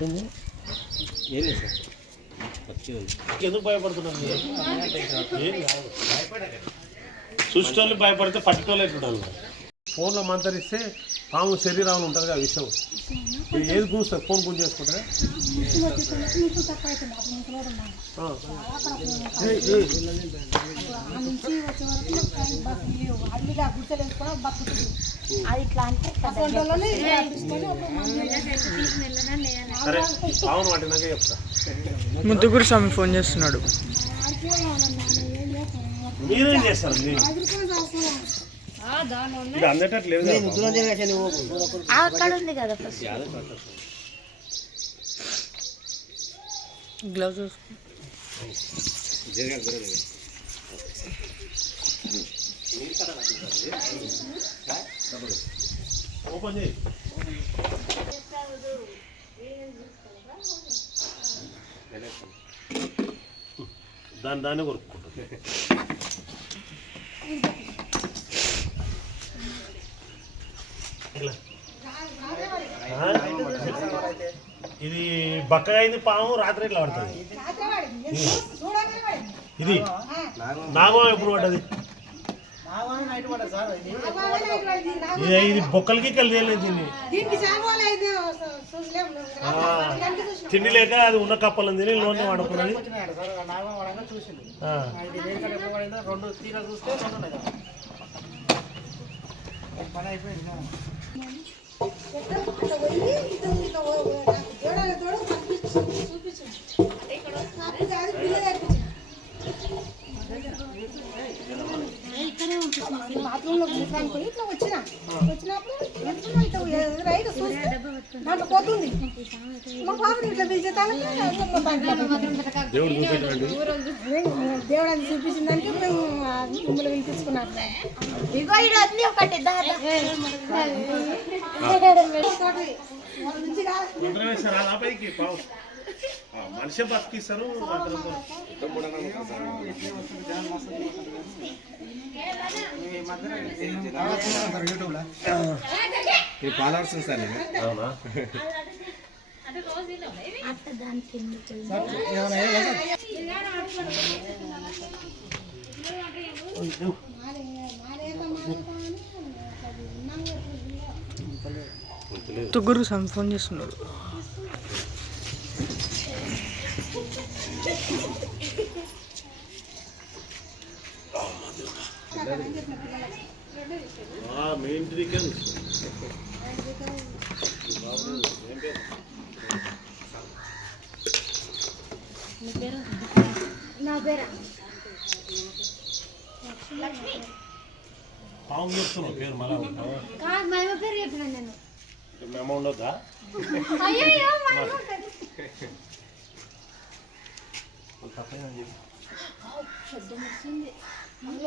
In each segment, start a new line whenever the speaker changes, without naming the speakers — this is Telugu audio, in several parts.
ఏం లేదు సార్.
ఎందుకు కాదు. చూసేటోళ్ళు భయపడితే ఎట్లుండాలి ఫోన్లో మంతరిస్తే పాము శరీరంలో ఉంటుంది కదా విషయం. ఇది ఏది కూస్తారు ఫోన్ గురించి చేసుకుంటారా?
ముద్దుగురు స్వామి ఫోన్ చేస్తున్నాడు.
మీరేం చేస్తారు.
అక్కడ ఉంది కదా ఫస్ట్
గ్లౌజ్
ఓపెన్ చేయి దాని దాన్ని కొరుక్కుంటుంది ఇలా. ఆ? ఇది బక్కగా అయింది పాము రాత్రి ఇట్లా పడుతుంది? ఇది నాగం ఎప్పుడు పడ్డది? ఇది బొక్కలకి కలిసి దీన్ని. ఆ, తిండి లేక అది ఉన్న కప్పలు తిని లోన్ వాడుకున్నది ఆ.
రెండు తీరా చూస్తే రెండు ఉన్నాయి కదా. పని అయిపోయింది కదా.
బాత్రూంలో కూర్చోడానికి పోయి ఇట్లా వచ్చిన వచ్చినప్పుడు వెళ్తున్నా రైట్ చూస్తే దాంట్లో పోతుంది. మా ఇట్లా
దేవుడు
అది చూపించిన దానికి మేము మిమ్మల్ని పిలిపించుకున్నాం
ఇగో ఇది అన్ని ఒకటి దాదా
వాళ్ళ నుంచి కాదు
మంత్రం వేస్తారు అలా పైకి పావు. ఆ, మనిషి బతికిస్తారు మంత్రంతో.
ఇది ఫాలోవర్స్ సార్ నేను
అవునా?
స్వామి ఫోన్ చేస్తున్నాడు.
ఆ, మీ ఇంటి దగ్గర
నా పేరు
పాము చెప్తున్నావు పేరు మళ్ళా
కాదు మా అమ్మ పేరు చెప్పిన నేను.
ఉండొద్దా
అయ్యో వస్తుంది.
పండుగ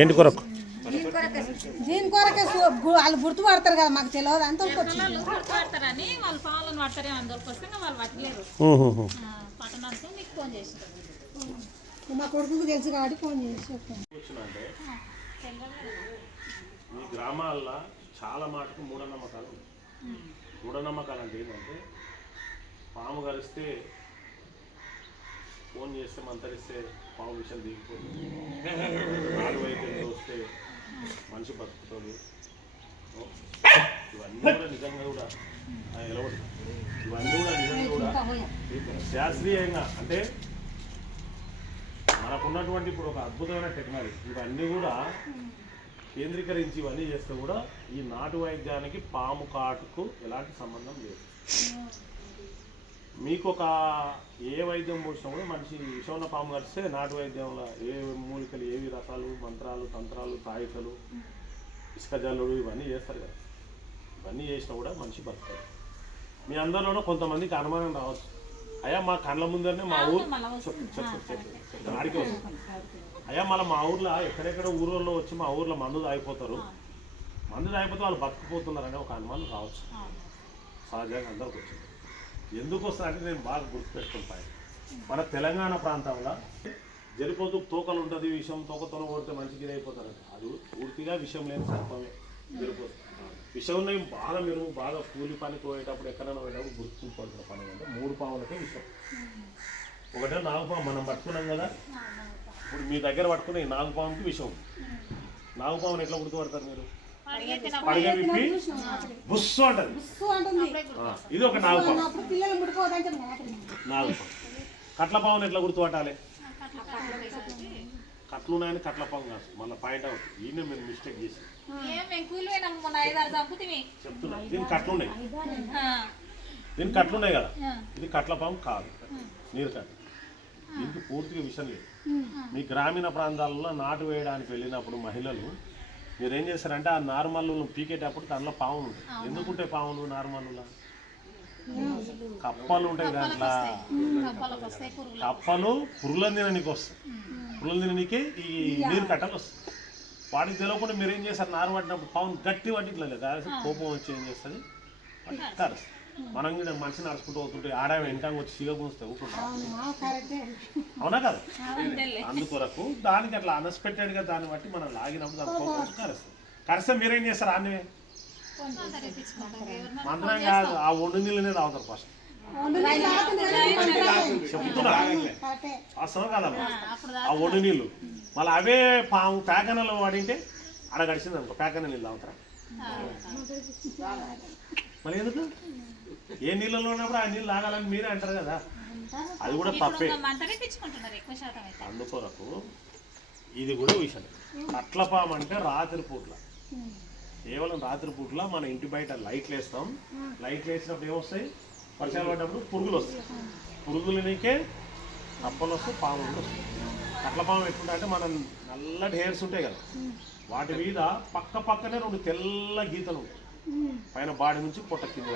ఏంటి కొరకు?
దీని కొరకే వాళ్ళు గుర్తుపడతారు కదా మాకు తెలియదు. అంత మా కొడుకుకి తెలుసు కాబట్టి ఫోన్ చేసి
మీ గ్రామాల్లో చాలా మటుకు మూఢనమ్మకాలు ఉన్నాయి. మూఢనమ్మకాలు అంటే ఏంటంటే పాము కలిస్తే ఫోన్ చేస్తే మంతరిస్తే పాము విషయం దిగిపోతుంది నాలుగు వస్తే మనిషి బతుకుతుంది ఇవన్నీ కూడా నిజంగా కూడా ఆ, ఇవన్నీ కూడా నిజంగా కూడా శాస్త్రీయంగా అంటే మనకున్నటువంటి ఇప్పుడు ఒక అద్భుతమైన టెక్నాలజీ ఇవన్నీ కూడా కేంద్రీకరించి ఇవన్నీ చేస్తే కూడా ఈ నాటు వైద్యానికి పాము కాటుకు ఎలాంటి సంబంధం లేదు. మీకు ఒక ఏ వైద్యం పోసినా కూడా మనిషి విషమున్న పాము కలిస్తే నాటు వైద్యంలో ఏ మూలికలు ఏవి రసాలు మంత్రాలు తంత్రాలు తాయికలు ఇసుక జల్లుడు ఇవన్నీ చేస్తారు కదా. ఇవన్నీ చేసినా కూడా మనిషి బతుకుతారు మీ అందరిలోనూ కొంతమందికి అనుమానం రావచ్చు. అయ్యా మా కళ్ళ ముందరనే మా ఊరు. ఆడికి వస్తుంది. అయ్యా మళ్ళీ మా ఊర్లో ఎక్కడెక్కడ ఊర్లలో వచ్చి మా ఊర్లో మందు తాగిపోతారు. మందు తాగిపోతే వాళ్ళు బతుకుపోతున్నారనే ఒక అనుమానం రావచ్చు. సహజంగా అందరికి వచ్చింది. ఎందుకు వస్తుందంటే నేను బాగా గుర్తుపెట్టుకుంటాను? మన తెలంగాణ ప్రాంతంలో జరిపోతూ తోకలు ఉంటుంది విషయం తోకతోన కొడితే మంచిగా అయిపోతారు. అది పూర్తిగా విషయం లేని సర్పమే జరిపోతుంది. విషయం ఉన్నవి బాగా మీరు బాగా కూలి పని పోయేటప్పుడు ఎక్కడైనా పోయేటప్పుడు గుర్తుంచుకోవాల్సిన పని అంటే మూడు పాములకే విషయం. ఒకటే నాగుపాము మనం పట్టుకున్నాం కదా? ఇప్పుడు మీ దగ్గర పట్టుకునే నాలుగు నాగుపాముకి విషయం ఉంది. ఎట్లా గుర్తుపడతారు మీరు? బుస్సు అంటది. ఇది ఒక
చెప్పి
నాగుపాము కట్ల పాముని ఎట్లా గుర్తుపట్టాలి? కట్లు ఉన్నాయని కట్ల పాము కాదు. మళ్ళీ పాయింట్ అవుట్. ఈయన మీరు మిస్టేక్ చేసి చెప్తున్నా దీనికి కట్లు ఉన్నాయి దీనికి కట్లు ఉన్నాయి కదా ఇది కట్ల పాము కాదు. నీరు కట్ట. దీనికి పూర్తిగా విషయం లేదు. మీ గ్రామీణ ప్రాంతాలలో నాటు వేయడానికి వెళ్ళినప్పుడు మహిళలు మీరు ఏం చేస్తారంటే ఆ నార్మల్ పీకేటప్పుడు దానిలో పాములు ఉంటాయి. ఎందుకుంటాయి పాములు నార్మల్ కప్పలు ఉంటాయి దాంట్లో. కప్పలు పురుగులను తిననీకి వస్తాయి. పురుగులు తిననీకి ఈ నీరు కట్టలు వస్తాయి. వాటికి తెలియకుండా మీరు ఏం చేస్తారు నారు పట్టినప్పుడు పావును గట్టి పట్టి ఇట్లా కోపం వచ్చి ఏం చేస్తుంది? పట్టారు. మనం కూడా మనిషిని నడుచుకుంటూ పోతుంటే ఆడ వెనకాల వచ్చి సీగ
కరెక్టే.
అవునా కదా? అందుకొరకు దానికి అట్లా అన్ఎక్స్పెక్టెడ్గా దాన్ని బట్టి మనం లాగినప్పుడు దాని కరుస్తుంది. కరిస్తే మీరేం చేస్తారు అన్నీ మంత్రం కాదు ఆ వండు నీళ్ళనే తాగుతారు ఫస్ట్ చెప్తున్నా. వాస్తవం కాదమ్మా ఆ ఒడి నీళ్ళు. మళ్ళీ అవే పాము పేకనలో వాడింటే ఆడ గడిచింది అనుకో. పేకన నీళ్ళు తాగుతారా. మళ్ళీ ఎందుకు? ఏ నీళ్ళలో ఉన్నప్పుడు ఆ నీళ్ళు తాగాలని మీరే అంటారు కదా. అది కూడా తప్పే. అందుకొరకు ఇది కూడా విషయం. అట్ల పాము అంటే రాత్రి పూట్ల కేవలం రాత్రి పూట్ల మన ఇంటి బయట లైట్లు వేస్తాం. లైట్లు వేసినప్పుడు ఏమొస్తాయి? వర్షాలు పడ్డప్పుడు పురుగులు వస్తాయి. పురుగులనికే అప్పలు వస్తాయి కూడా వస్తాయి. అట్ల పాము ఎట్లుంటే అంటే మనం నల్లటి హెయిర్స్ ఉంటాయి కదా. వాటి మీద పక్క పక్కనే రెండు తెల్ల గీతలు ఉంటాయి. పైన బాడీ నుంచి పొట్ట కింద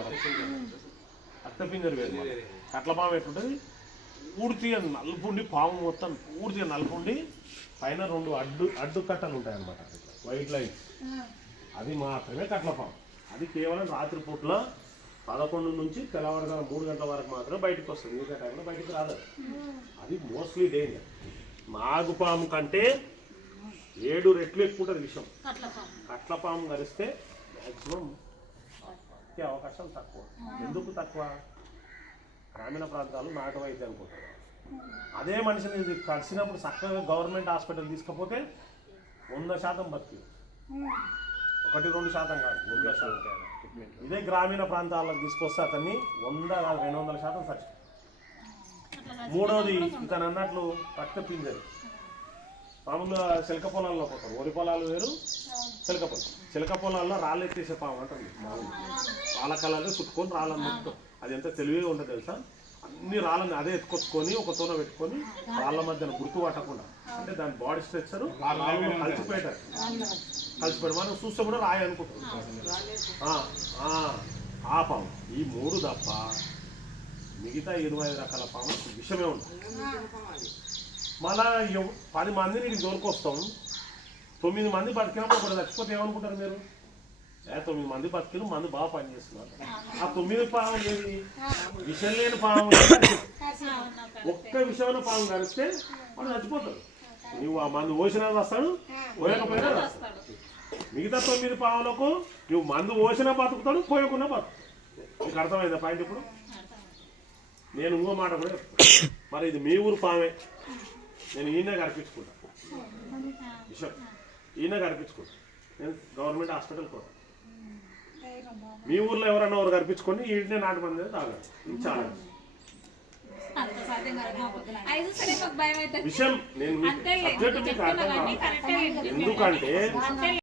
అత్త ఫింగర్ వేరు కట్ల పాము ఎట్లుంటుంది? పూర్తిగా నలుపుండి పాము మొత్తం పూర్తిగా నలుపుండి పైన రెండు అడ్డు అడ్డు కట్టలు ఉంటాయి అన్నమాట వైట్ లైట్ అది మాత్రమే కట్ల పాము. అది కేవలం రాత్రి పూట్ల పదకొండు నుంచి తెల్లవారుజాము మూడు గంటల వరకు మాత్రమే బయటకు వస్తుంది. మిగతా టైంలో బయటకు రాదు. అది మోస్ట్లీ డేంజర్ నాగుపాము కంటే ఏడు రెట్లు ఎక్కువ ఉంటుంది విషయం కట్ల పాము. కరిస్తే మ్యాక్సిమం వచ్చే అవకాశం తక్కువ. ఎందుకు తక్కువ? గ్రామీణ ప్రాంతాలు నాటు వైద్యం అనుకుంటారు. అదే మనిషిని ఇది కలిసినప్పుడు చక్కగా గవర్నమెంట్ హాస్పిటల్ తీసుకపోతే వంద శాతం బతికి. ఒకటి రెండు శాతం కాదు వంద శాతం. ఇదే గ్రామీణ ప్రాంతాలకు తీసుకొస్తే అతన్ని వంద కాదు రెండు వందల శాతం సచ్చి మూడవది ఇతను అన్నట్లు రక్త పింజరి. మామూలుగా చిలక పొలాల్లో పోతారు. వరి పొలాలు వేరు చిలక పొలం చిలక పొలాల్లో రాళ్ళు ఎత్తేసే పాము అంటారు మామూలు రాళ్ళ కళ్ళనే చుట్టుకొని రాళ్ళని ముట్టుకో అది ఎంత తెలివిగా ఉంటుంది తెలుసా? అన్ని రాళ్ళని అదే ఎత్తుకొచ్చుకొని ఒక తోన పెట్టుకొని రాళ్ళ మధ్యన గుర్తు పట్టకుండా. అంటే దాని బాడీ స్ట్రక్చర్ రాళ్ళు కలిసిపోయేటారు కలిసిపోయి మనం చూస్తే కూడా రాయి అనుకుంటాం. ఆ, పాము. ఈ మూడు తప్ప మిగతా ఇరవై ఐదు రకాల పాములకు విషమే ఉంటుంది మళ్ళా పది మందిని దొరికొస్తాం తొమ్మిది మంది బతికినప్పుడు ఒకటి చచ్చిపోతే ఏమనుకుంటారు మీరు? తొమ్మిది మంది బతికిన మంది బాగా పనిచేస్తున్నారు ఆ తొమ్మిది పాము ఏది? విషం లేని పాము ఒక్క విషమైన పాము కలిస్తే వాడు చచ్చిపోతాడు నువ్వు ఆ మందు పోసినా వస్తాడు పోయకపోయినా వస్తాడు మిగతా తొమ్మిది పాములకు నువ్వు మందు పోసినా బతుకుతాడు పోయకుండా బతుకుతాడు. నీకు అర్థమైందా పాయింట్ ఇప్పుడు? నేను ఇంకో మాట కూడా మరి ఇది మీ ఊరు పామే నేను ఈయన కనిపించుకుంటా. విషయం ఈయన కనిపించుకుంటా నేను గవర్నమెంట్ హాస్పిటల్ కూడా. మీ ఊర్లో ఎవరైనా ఎవరు కనిపించుకొని ఈయనే నాటు మంది ఇది చాలా విషయం నేను ఎందుకంటే